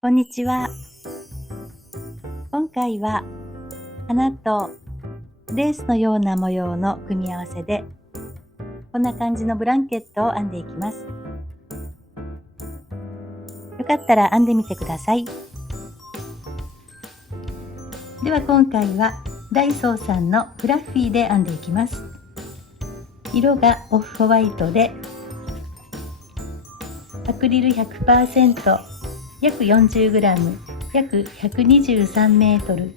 こんにちは。今回は花とレースのような模様の組み合わせでこんな感じのブランケットを編んでいきます。よかったら編んでみてください。では今回はダイソーさんのフラッフィーで編んでいきます。色がオフホワイトでアクリル 100%、 約 40g、 約 123m。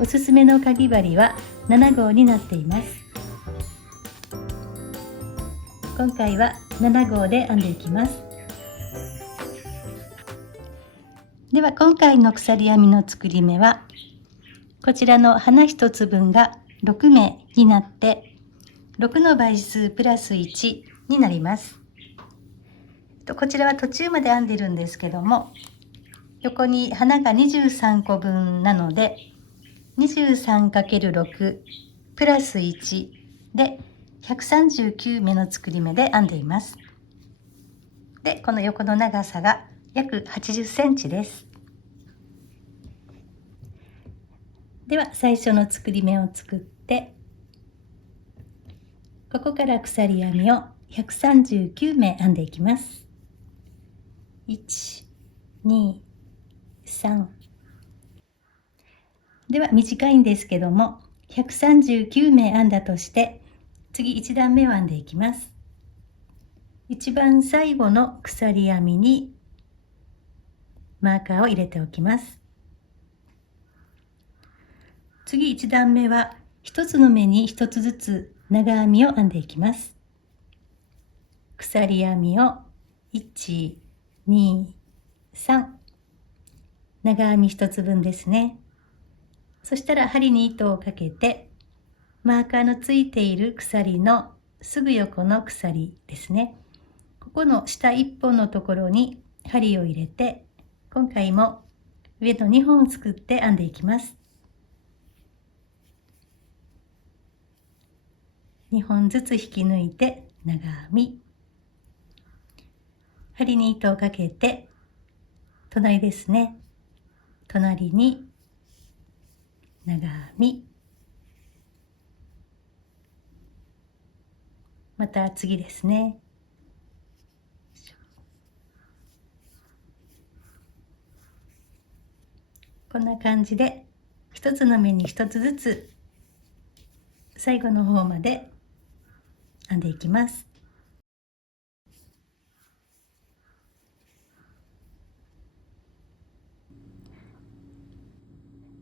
おすすめのかぎ針は7号になっています。今回は7号で編んでいきます。では今回の鎖編みの作り目はこちらの花1つ分が6目になって6の倍数プラス1になります。こちらは途中まで編んでるんですけども、横に花が23個分なので 23×6 プラス1で139目の作り目で編んでいます。で、この横の長さが約80センチです。では最初の作り目を作って、ここから鎖編みを139目編んでいきます。1、2、3。では短いんですけども139目編んだとして、次1段目を編んでいきます。一番最後の鎖編みにマーカーを入れておきます。次1段目は1つの目に1つずつ長編みを編んでいきます。鎖編みを1、2、3、長編み1つ分ですね。そしたら針に糸をかけて、マーカーのついている鎖のすぐ横の鎖ですね。ここの下1本のところに針を入れて、今回も上の2本作って編んでいきます。2本ずつ引き抜いて長編み。針に糸をかけて、隣ですね。隣に長編み。また次ですね。こんな感じで一つの目に一つずつ最後の方まで編んでいきます。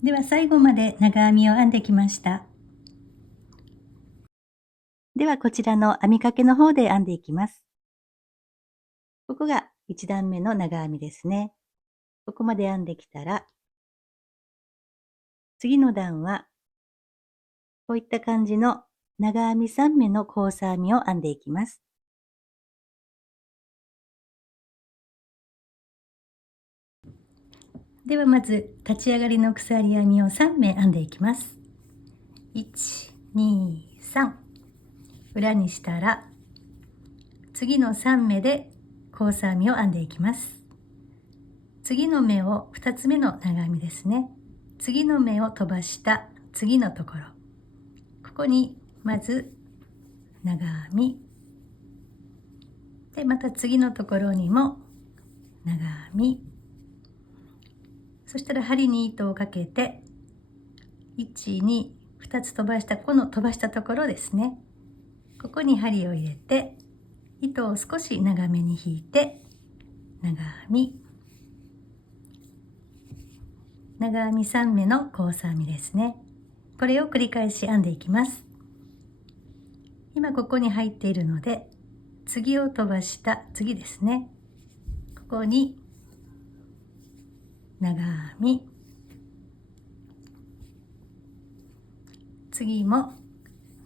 では最後まで長編みを編んできました。ではこちらの編みかけの方で編んでいきます。ここが1段目の長編みですね。ここまで編んできたら、次の段はこういった感じの長編み3目の交差編みを編んでいきます。ではまず立ち上がりの鎖編みを3目編んでいきます。1、2、3。裏にしたら次の3目で交差編みを編んでいきます。次の目を2つ目の長編みですね。次の目を飛ばした次のところ、ここにまず長編みで、また次のところにも長編み。そしたら針に糸をかけて1、2、2つ飛ばした、この飛ばしたところですね。ここに針を入れて糸を少し長めに引いて長編み、長編み3目の交差編みですね。これを繰り返し編んでいきます。今ここに入っているので、次を飛ばした次ですね。ここに長編み、次も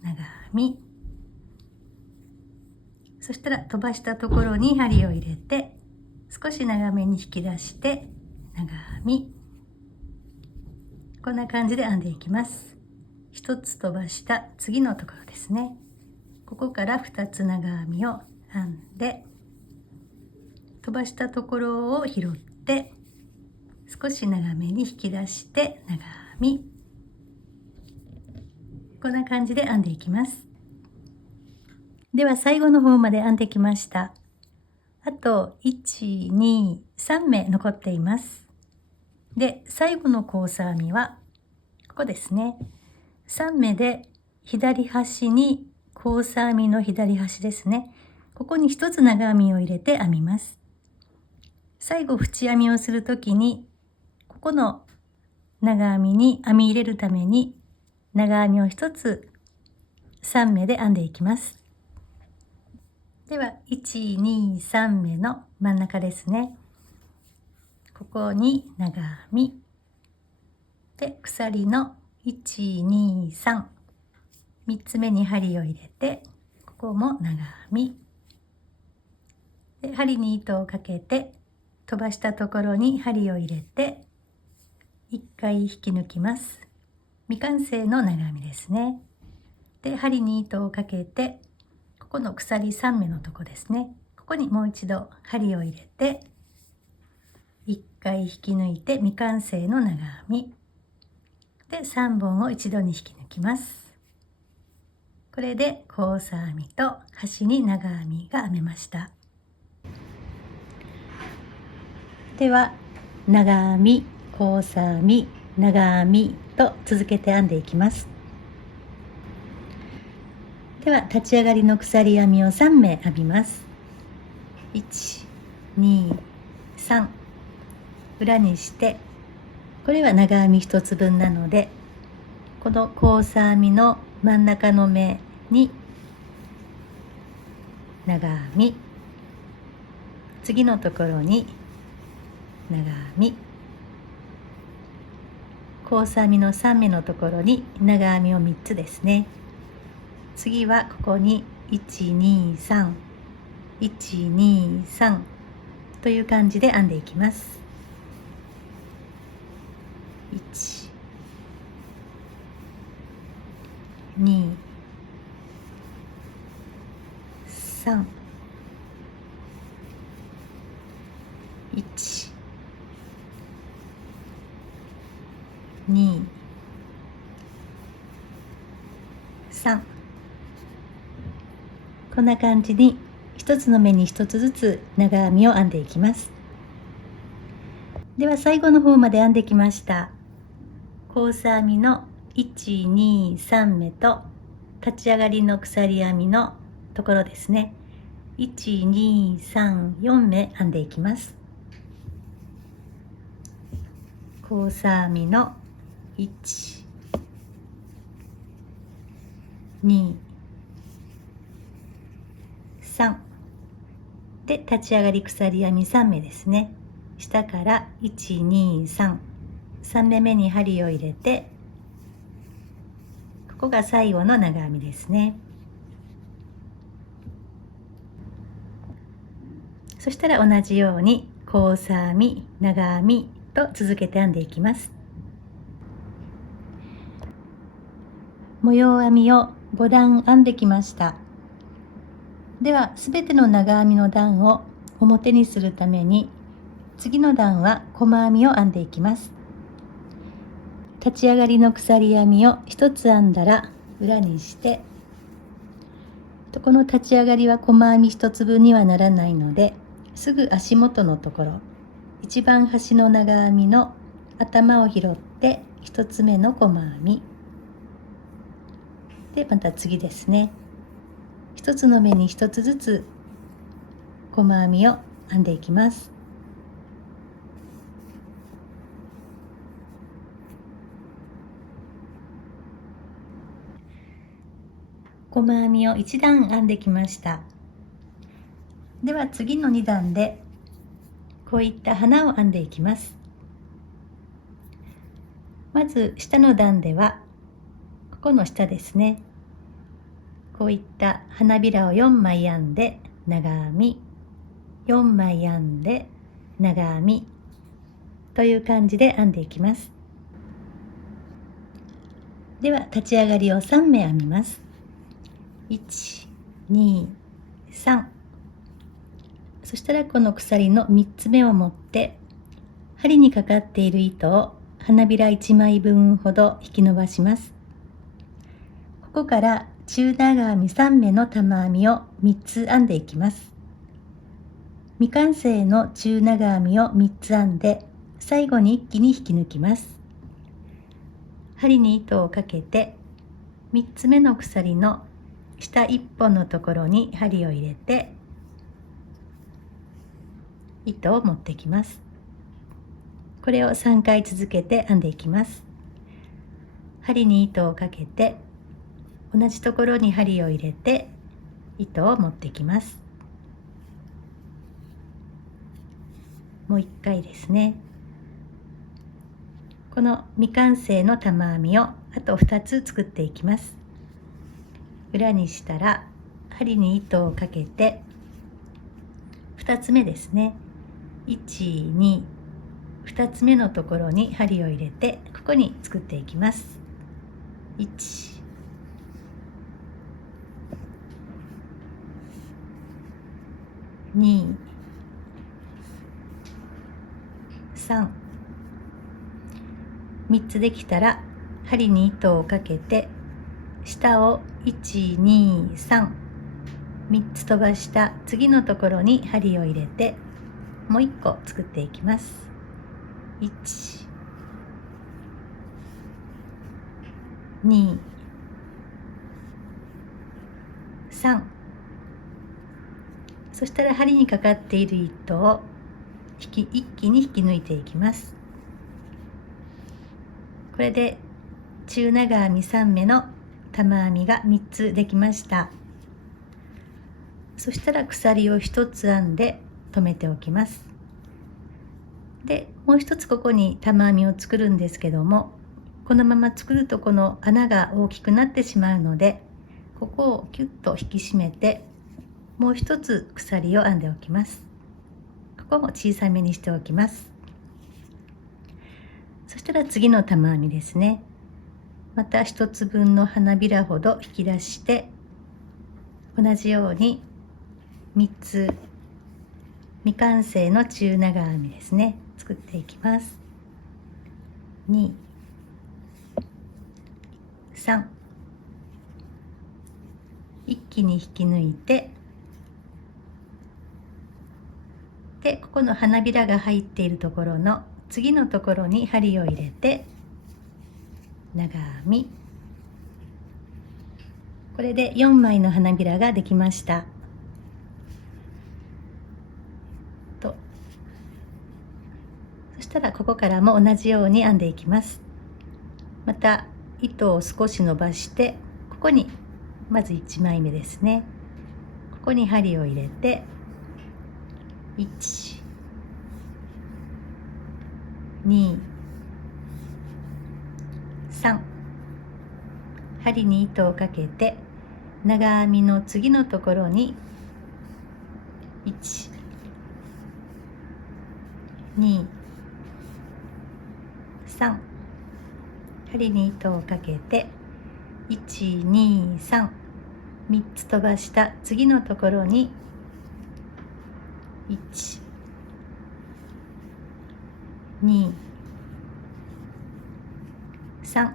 長編み。そしたら飛ばしたところに針を入れて少し長めに引き出して長編み。こんな感じで編んでいきます。一つ飛ばした次のところですね。ここから2つ長編みを編んで、飛ばしたところを拾って少し長めに引き出して長編み、こんな感じで編んでいきます。では最後の方まで編んできました。あと1、2、3目残っています。で、最後の交差編みはここですね。3目で左端に交差編みの左端ですね。ここに1つ長編みを入れて編みます。最後縁編みをするときにここの長編みに編み入れるために長編みを1つ3目で編んでいきます。では1、2、3目の真ん中ですね。ここに長編みで鎖の1、2、3、3つ目に針を入れてここも長編みで、針に糸をかけて飛ばしたところに針を入れて1回引き抜きます。未完成の長編みですね。で、針に糸をかけてここの鎖3目のとこですね。ここにもう一度針を入れて1回引き抜いて未完成の長編みで3本を一度に引き抜きます。これで交差編みと端に長編みが編めました。では長編み、交差編み、長編みと続けて編んでいきます。では立ち上がりの鎖編みを3目編みます。1、2、3、裏にしてこれは長編み1つ分なのでこの交差編みの真ん中の目に長編み、次のところに長編み、交差編みの3目のところに長編みを3つですね。次はここに1、2、3、1、2、3という感じで編んでいきます。1、2、3、1、2、3、こんな感じに一つの目に一つずつ長編みを編んでいきます。では最後の方まで編んできました。交差編みの1、2、3目と立ち上がりの鎖編みのところですね。1、2、3、4目編んでいきます。交差編みの1、2、3で立ち上がり鎖編み3目ですね。下から1、2、3、3目目に針を入れてここが最後の長編みですね。そしたら同じように交差編み、長編みと続けて編んでいきます。模様編みを5段編んできました。ではすべての長編みの段を表にするために次の段は細編みを編んでいきます。立ち上がりの鎖編みを1つ編んだら裏にしてこの立ち上がりは細編み1つ分にはならないのですぐ足元のところ一番端の長編みの頭を拾って1つ目の細編みでまた次ですね。1つの目に1つずつ細編みを編んでいきます。細編みを1段編んできました。では次の2段でこういった花を編んでいきます。まず下の段ではここの下ですね。こういった花びらを4枚編んで長編み、4枚編んで長編みという感じで編んでいきます。では立ち上がりを3目編みます。1、2、3。そしたらこの鎖の3つ目を持って針にかかっている糸を花びら1枚分ほど引き伸ばします。ここから中長編み3目の玉編みを3つ編んでいきます。未完成の中長編みを3つ編んで、最後に一気に引き抜きます。針に糸をかけて、3つ目の鎖の下1本のところに針を入れて、糸を持ってきます。これを3回続けて編んでいきます。針に糸をかけて、同じところに針を入れて糸を持ってきます。もう1回ですね。この未完成の玉編みをあと2つ作っていきます。裏にしたら針に糸をかけて、2つ目ですね、1、2、2つ目のところに針を入れて、ここに作っていきます。1、2、3、3つできたら針に糸をかけて、下を1、2、3、3つ飛ばした次のところに針を入れて、もう1個作っていきます。1、2、3。そしたら針にかかっている糸を一気に引き抜いていきます。これで中長編み3目の玉編みが3つできました。そしたら鎖を1つ編んで留めておきます。で、もう1つここに玉編みを作るんですけども、このまま作るとこの穴が大きくなってしまうので、ここをキュッと引き締めて、もう1つ鎖を編んでおきます。ここも小さめにしておきます。そしたら次の玉編みですね。また1つ分の花びらほど引き出して、同じように3つ未完成の中長編みですね、作っていきます。2、3、一気に引き抜いて、でここの花びらが入っているところの次のところに針を入れて長編み、これで4枚の花びらができました。そしたらここからも同じように編んでいきます。また糸を少し伸ばして、ここにまず1枚目ですね、ここに針を入れて1、2、3、針に糸をかけて長編みの次のところに1、2、3、針に糸をかけて1、2、3、3つ飛ばした次のところに1、2、3、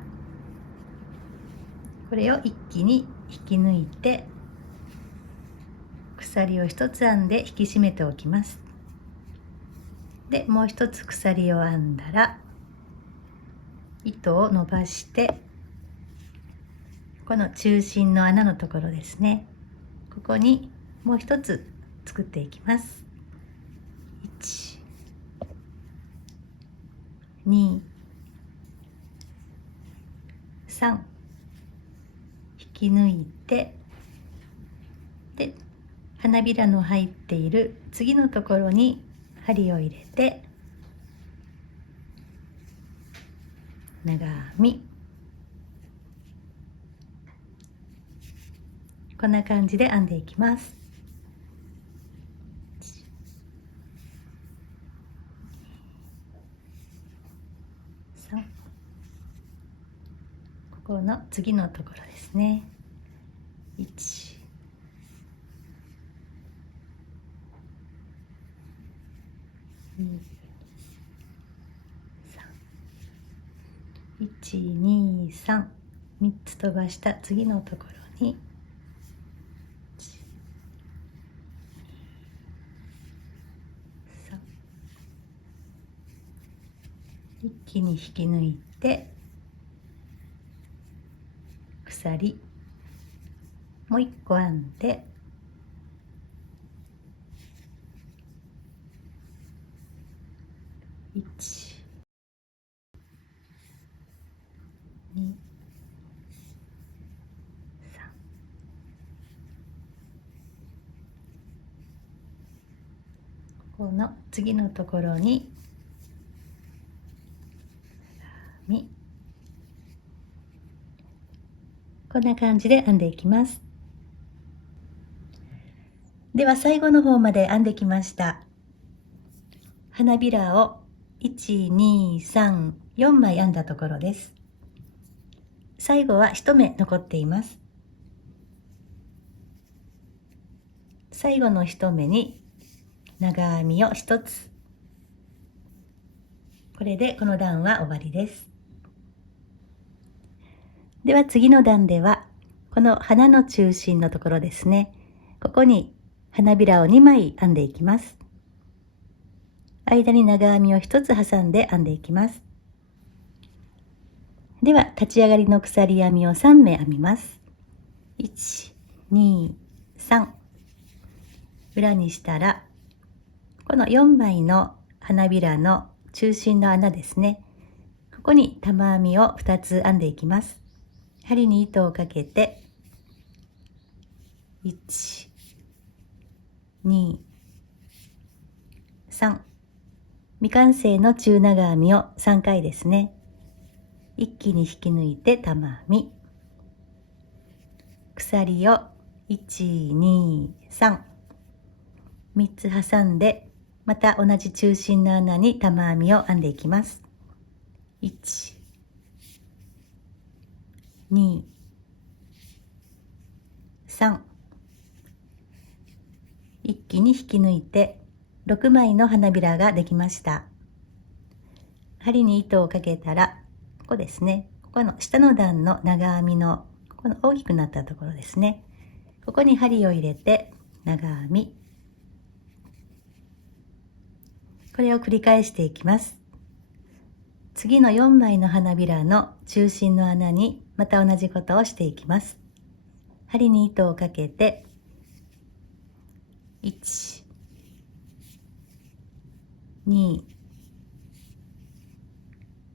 これを一気に引き抜いて鎖を1つ編んで引き締めておきます。でもう1つ鎖を編んだら糸を伸ばして、この中心の穴のところですね、ここにもう1つ作っていきます。1、2、3、引き抜いて、で花びらの入っている次のところに針を入れて長編み、こんな感じで編んでいきます。3、ここの次のところですね、1、2、123、3つ飛ばした次のところに一気に引き抜いて鎖もう一個編んで1、2、3、この次のところにこんな感じで編んでいきます。では最後の方まで編んできました。花びらを1、2、3、4枚編んだところです。最後は1目残っています。最後の1目に長編みを1つ。これでこの段は終わりです。では次の段ではこの花の中心のところですね。ここに花びらを2枚編んでいきます。間に長編みを1つ挟んで編んでいきます。では立ち上がりの鎖編みを3目編みます。1、2、3。裏にしたらこの4枚の花びらの中心の穴ですね。ここに玉編みを2つ編んでいきます。針に糸をかけて1、2、3。未完成の中長編みを3回ですね。一気に引き抜いて玉編み。鎖を1、2、3。3つ挟んで、また同じ中心の穴に玉編みを編んでいきます。1、2、3。一気に引き抜いて6枚の花びらができました。針に糸をかけたら、ここですね。ここの下の段の長編みのこの大きくなったところですね。ここに針を入れて長編み。これを繰り返していきます。次の4枚の花びらの中心の穴にまた同じことをしていきます。針に糸をかけて1、2、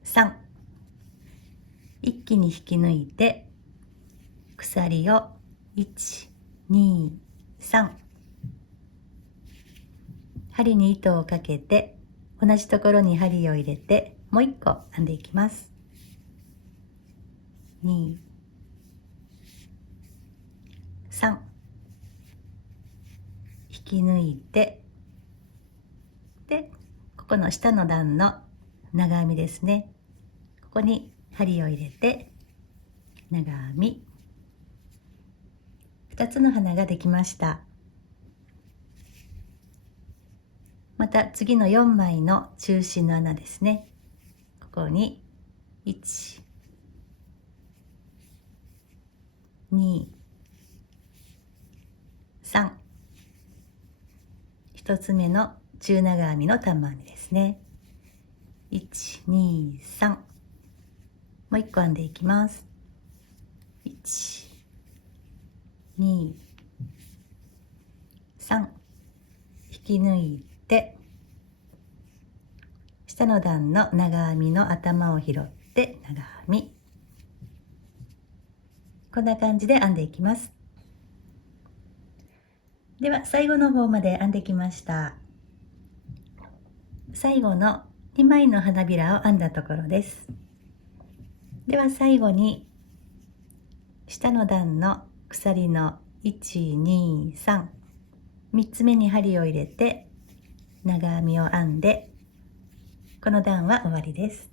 3。一気に引き抜いて鎖を1、2、3。針に糸をかけて同じところに針を入れてもう一個編んでいきます。2、3。引き抜いて、でここの下の段の長編みですね。ここに針を入れて長編み。2つの花ができました。また次の4枚の中心の穴ですね。ここに1、2、3。1つ目の中長編みの玉編みですね。1、2、3。もう1個編んでいきます。1、2、3。引き抜いて下の段の長編みの頭を拾って長編み。こんな感じで編んでいきます。では最後の方まで編んできました。最後の2枚の花びらを編んだところです。では最後に下の段の鎖の1、2、3。3つ目に針を入れて長編みを編んで、この段は終わりです。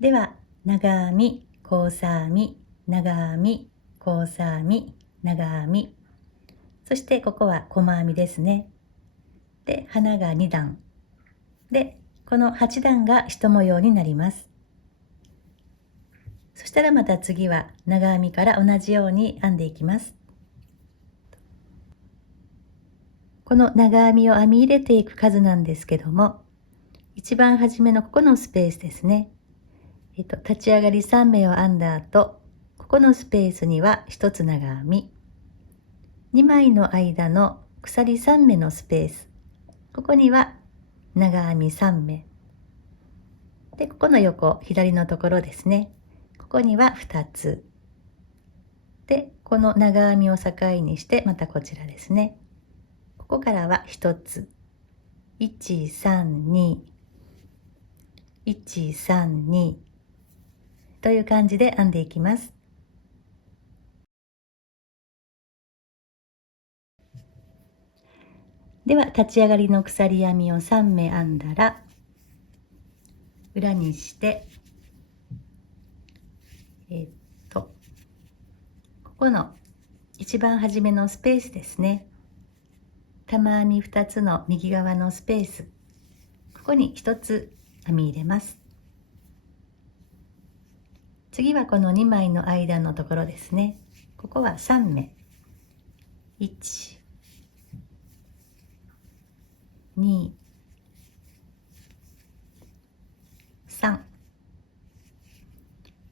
では長編み、交差編み、長編み、交差編み、長編み、そしてここは細編みですね。で花が2段で、この8段が一模様になります。そしたらまた次は長編みから同じように編んでいきます。この長編みを編み入れていく数なんですけども、一番初めのここのスペースですね。立ち上がり3目を編んだ後、ここのスペースには1つ長編み、2枚の間の鎖3目のスペース、ここには長編み3目で、ここの横左のところですね、ここには2つで、この長編みを境にしてまたこちらですね、ここからは1つ、132 132という感じで編んでいきます。では立ち上がりの鎖編みを3目編んだら裏にして、ここの一番初めのスペースですね、玉編み2つの右側のスペース、ここに1つ編み入れます。次はこの2枚の間のところですね、ここは3目、1 2 3、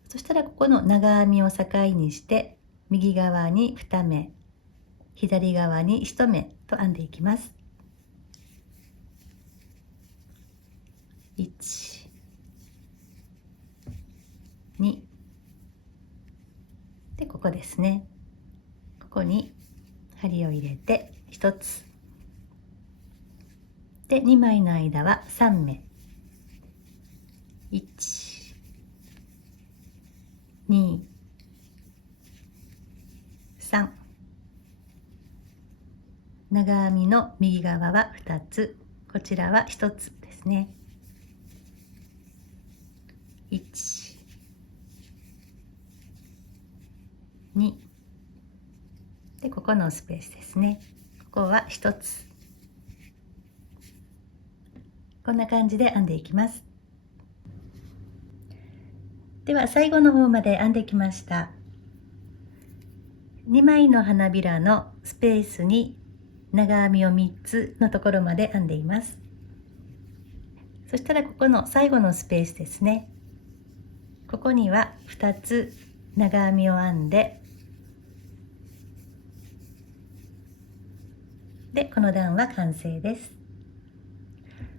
そしたらここの長編みを境にして右側に2目、左側に1目と編んでいきます。1 2で、ここですね、ここに針を入れて1つで、2枚の間は3目、1 2 3、長編みの右側は2つ、こちらは1つですね、1 2で、ここのスペースですね、ここは1つ、こんな感じで編んでいきます。では最後の方まで編んできました。2枚の花びらのスペースに長編みを3つのところまで編んでいます。そしたらここの最後のスペースですね、ここには2つ長編みを編んで、でこの段は完成です。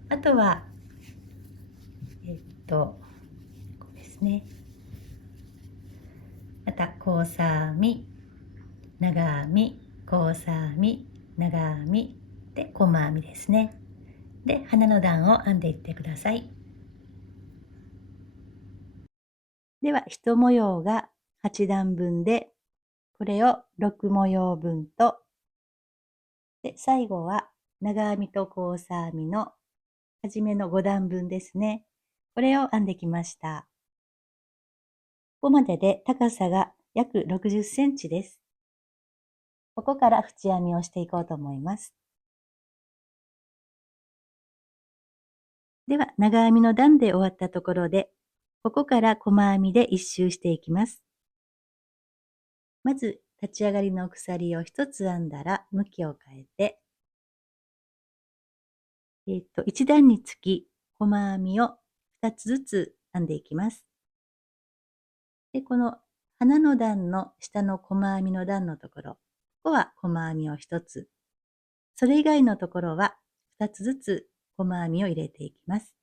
あとはこうですね、また交差編み、長編み、交差編み、長編みで細編みですね。で花の段を編んでいってください。では1模様が8段分で、これを6模様分と、で最後は長編みと交差編みの初めの5段分ですね、これを編んできました。ここまでで高さが約60センチです。ここから縁編みをしていこうと思います。では長編みの段で終わったところで、ここから細編みで1周していきます。まず立ち上がりの鎖を1つ編んだら向きを変えて、1段につき細編みを2つずつ編んでいきます。でこの花の段の下の細編みの段のところ、ここは細編みを1つ、それ以外のところは2つずつ細編みを入れていきます。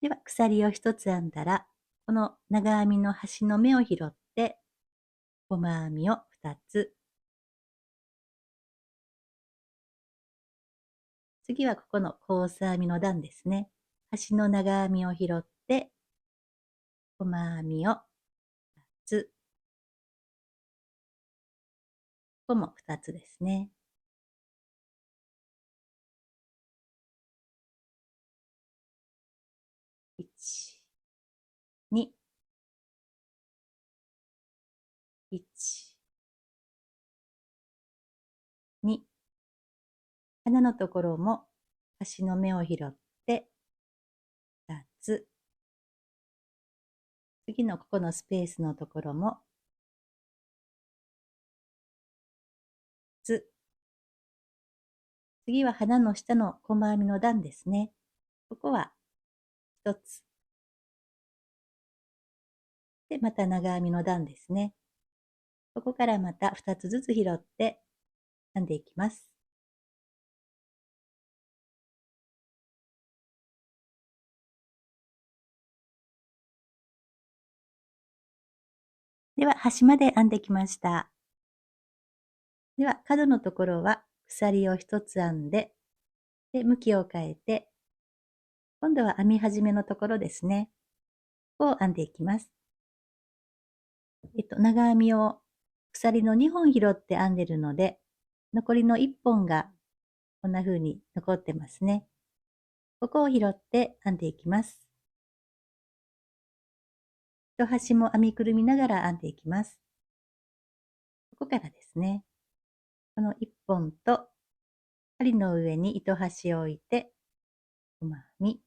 では鎖を1つ編んだら、この長編みの端の目を拾って細編みを2つ、次はここの交差編みの段ですね、端の長編みを拾って細編みを2つ、ここも2つですね。1、2、1、2、花のところも端の目を拾って2つ、次のここのスペースのところも次は花の下の細編みの段ですね。ここは1つ。で、また長編みの段ですね。ここからまた2つずつ拾って編んでいきます。では、端まで編んできました。では、角のところは鎖を1つ編んで、向きを変えて、今度は編み始めのところですね。ここを編んでいきます。長編みを鎖の2本拾って編んでるので、残りの1本がこんな風に残ってますね。ここを拾って編んでいきます。一端も編みくるみながら編んでいきます。ここからですね。この1本と針の上に糸端を置いて、細編み。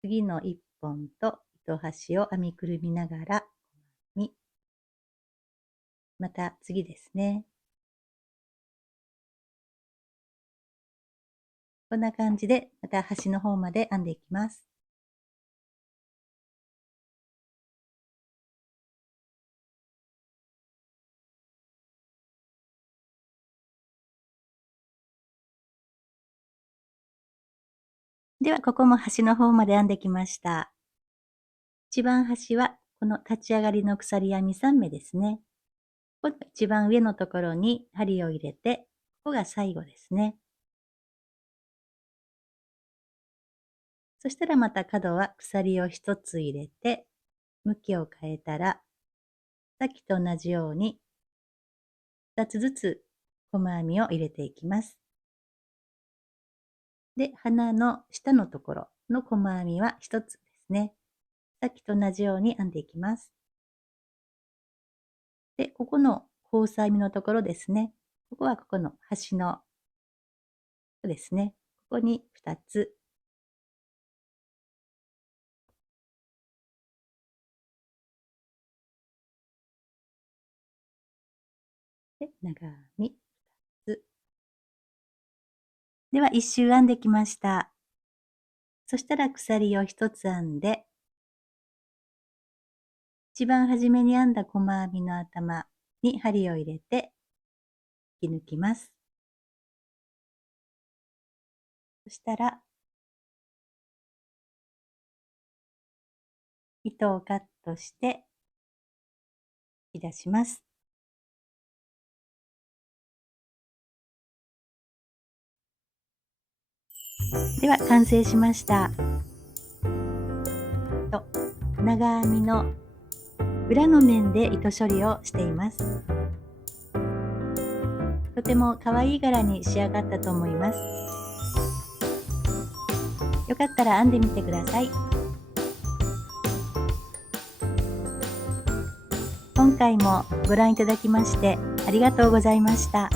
次の1本と糸端を編みくるみながら、細編み。また次ですね。こんな感じで、また端の方まで編んでいきます。では、ここも端の方まで編んできました。一番端は、この立ち上がりの鎖編み3目ですね。この一番上のところに針を入れて、ここが最後ですね。そしたらまた角は鎖を1つ入れて、向きを変えたら、さっきと同じように、2つずつ細編みを入れていきます。で、花の下のところの細編みは1つですね。さっきと同じように編んでいきます。で、ここの交差編みのところですね。ここはここの端の、ここですね。ここに2つ。で、長編み2つ。では、1周編んできました。そしたら鎖を1つ編んで、一番初めに編んだ細編みの頭に針を入れて引き抜きます。そしたら、糸をカットして引き出します。では完成しました。長編みの裏の面で糸処理をしています。とても可愛い柄に仕上がったと思います。よかったら編んでみてください。今回もご覧いただきましてありがとうございました。